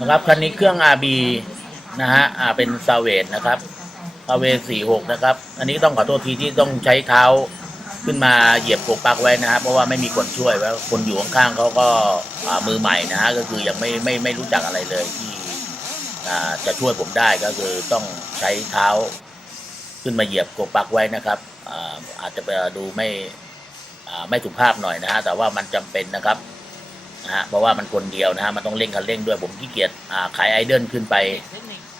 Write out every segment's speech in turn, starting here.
นะครับคันนี้เครื่อง RB นะฮะอ่าเป็นซาเวดนะครับซาเวดสี่หกนะครับ อันนี้ต้องขอโทษทีที่ต้องใช้เท้าขึ้นมาเหยียบกปักไว้นะฮะเพราะว่าไม่มีคนช่วยว่าคนอยู่ข้างๆเขาก็อ่ามือใหม่นะฮะก็คือยังไม่ไม่ไม่รู้จักอะไรเลยที่อ่าจะช่วยผมได้ก็คือต้องใช้เท้าขึ้นมาเหยียบกปักไว้นะครับอ่าอาจจะไปดูไม่อ่าไม่สุภาพหน่อยนะฮะแต่ว่ามันจำเป็นนะครับ นะฮะเพราะว่ามันคนเดียวนะฮะมันต้องเร่งคันเร่งด้วยผมขี้เกียจอ่าขายไอเดิลขึ้นไป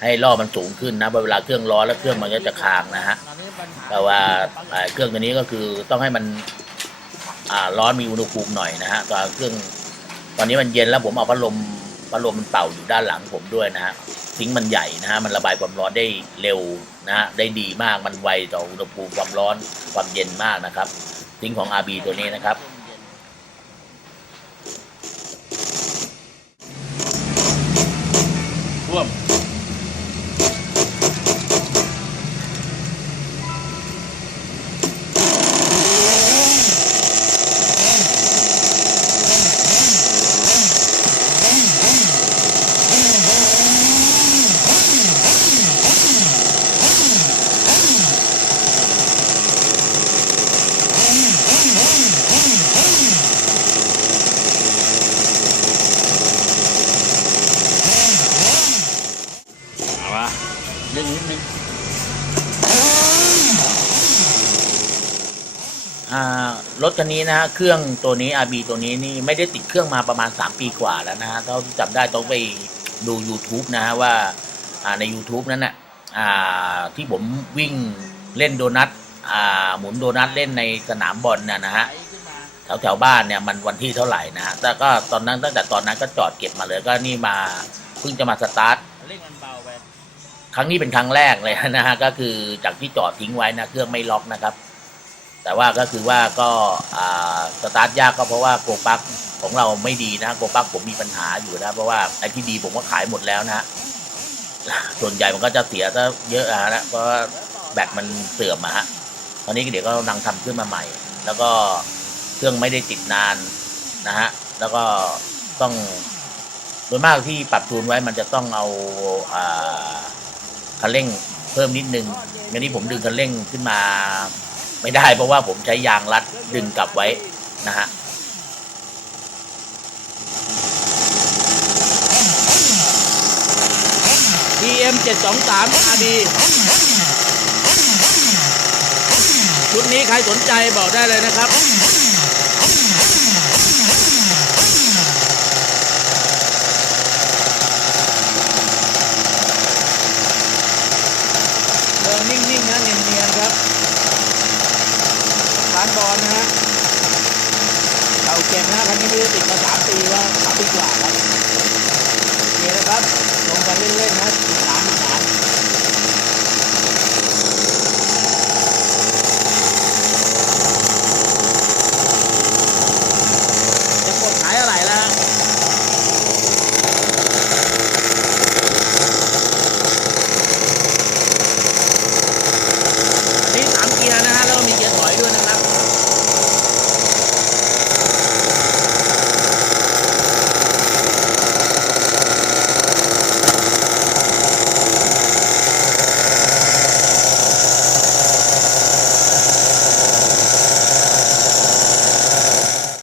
ให้ล่อมันสูงขึ้นนะเพราะเวลาเครื่องร้อนแล้วเครื่องมันก็จะคางนะฮะแต่ว่าเครื่องตัวนี้ก็คือต้องให้มันอ่าร้อนมีอุณหภูมิหน่อยนะฮะก็เครื่องตอนนี้มันเย็นแล้วผมเอาพัดลมพัดลมมันเป่าอยู่ด้านหลังผมด้วยนะฮะทิ้งมันใหญ่นะฮะมันระบายความร้อนได้เร็วนะฮะได้ดีมากมันไวต่ออุณหภูมิความร้อนความเย็นมากนะครับทิ้งของ RB ตัวนี้นะครับ ร่วม เอาวะ เรื่องนิดนึงรถคันนี้นะฮะเครื่องตัวนี้ RB ตัวนี้นี่ไม่ได้ติดเครื่องมาประมาณ 3 ปีกว่าแล้วนะฮะเท่าที่จำได้ต้องไปดู YouTube นะฮะว่าใน YouTube นั้นน่ะอ่าที่ผมวิ่งเล่นโดนัทหมุนโดนัทเล่นในสนามบอลน่ะนะฮะแถวแถวบ้านเนี่ยมันวันที่เท่าไหร่นะฮะแต่ก็ตอนนั้นตั้งแต่ตอนนั้นก็จอดเก็บมาเลยก็นี่มาเพิ่งจะมาสตาร์ท ครั้งนี้เป็นครั้งแรกเลยนะฮะก็คือจากที่จอดทิ้งไว้นะเครื่องไม่ล็อกนะครับ แต่ว่าก็คือว่าก็อ่าสตาร์ทยากก็เพราะว่าโกปักของเราไม่ดีนะโกปักผมมีปัญหาอยู่นะเพราะว่าไอ้ที่ดีผมก็ขายหมดแล้วนะส่วนใหญ่มันก็จะเสียซะเยอะนะเพราะว่าแบตมันเสื่อมอะฮะตอนนี้เดี๋ยวก็กำลังทำขึ้นมาใหม่ แล้วก็เครื่องไม่ได้ติดนานนะฮะแล้วก็ต้องโดยมากที่ปรับจูนไว้มันจะต้องเอาอ่า คันเร่งเพิ่มนิดนึงงันนี้ผมดึงคันเร่งขึ้นมา ไม่ได้เพราะว่าผมใช้ยางรัดดึงกลับไว้นะฮะ DM 723 RD ชุดนี้ใครสนใจบอกได้เลยนะครับ นิ่งๆนะเนียนๆครับร้านบอลนะฮะเก่าเก่งนะคันนี้ไม่ได้ติดมาสามปีว่าสามปีกว่าครับนี่นะครับ